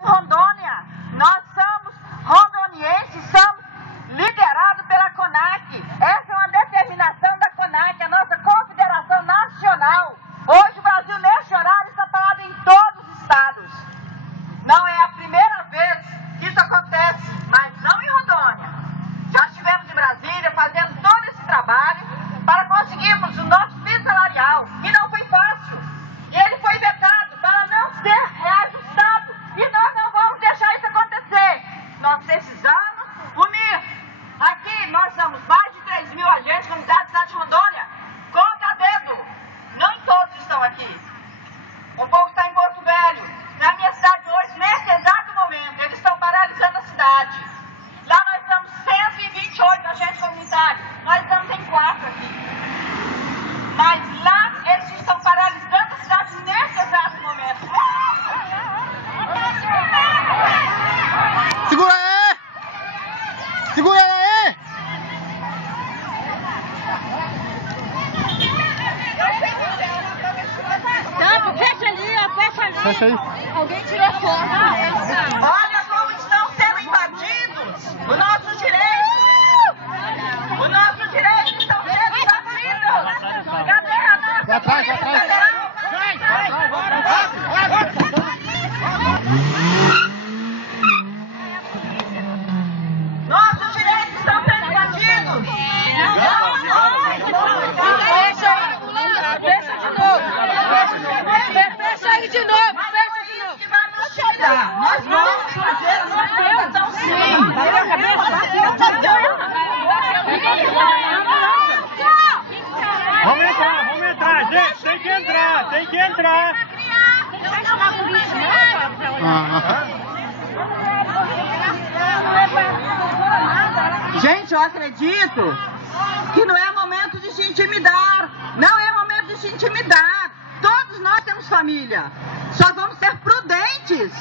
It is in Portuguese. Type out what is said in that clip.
Rondônia, nós somos rondonienses, somos liderados pela CONAC. Essa é uma determinação da CONAC, a nossa Confederação Nacional. Hoje o Brasil, neste horário, está parado em todos os estados. Não é a primeira vez que isso acontece, mas não em Rondônia. Já estivemos em Brasília fazendo todo esse trabalho para conseguirmos o nosso piso salarial, e não foi fácil. E ele foi vetado para não ser reajustado. E nós não vamos deixar isso acontecer. Nós precisamos unir. Aqui nós somos mais de 3.000 agentes comunitários do estado de Rondônia. Conta a dedo. Não todos estão aqui. O povo está em Porto Velho. Na minha cidade hoje, nesse exato momento, eles estão paralisando a cidade. Lá nós somos 128 agentes comunitários. Nós estamos em 4 aqui. Mas lá eles estão paralisando a cidade nesse exato momento. Segura aí! Segura aí! Não, fecha ali, ó, fecha ali. Fecha aí. Alguém tirou foto. Olha como estão sendo invadidos os nossos direitos. Os nossos direitos estão sendo invadidos. Cadê a nossa Vai atrás, vai atrás. federal? Nossos direitos estão sendo invadidos. Fecha aí de novo. Que vai nos tirar. Nós vamos fazer a manifestação sim. Vamos entrar, gente, tem que entrar. Gente, eu acredito que não é momento de se intimidar. Não é momento de se intimidar. Todos nós temos família. Só vamos ser prudentes.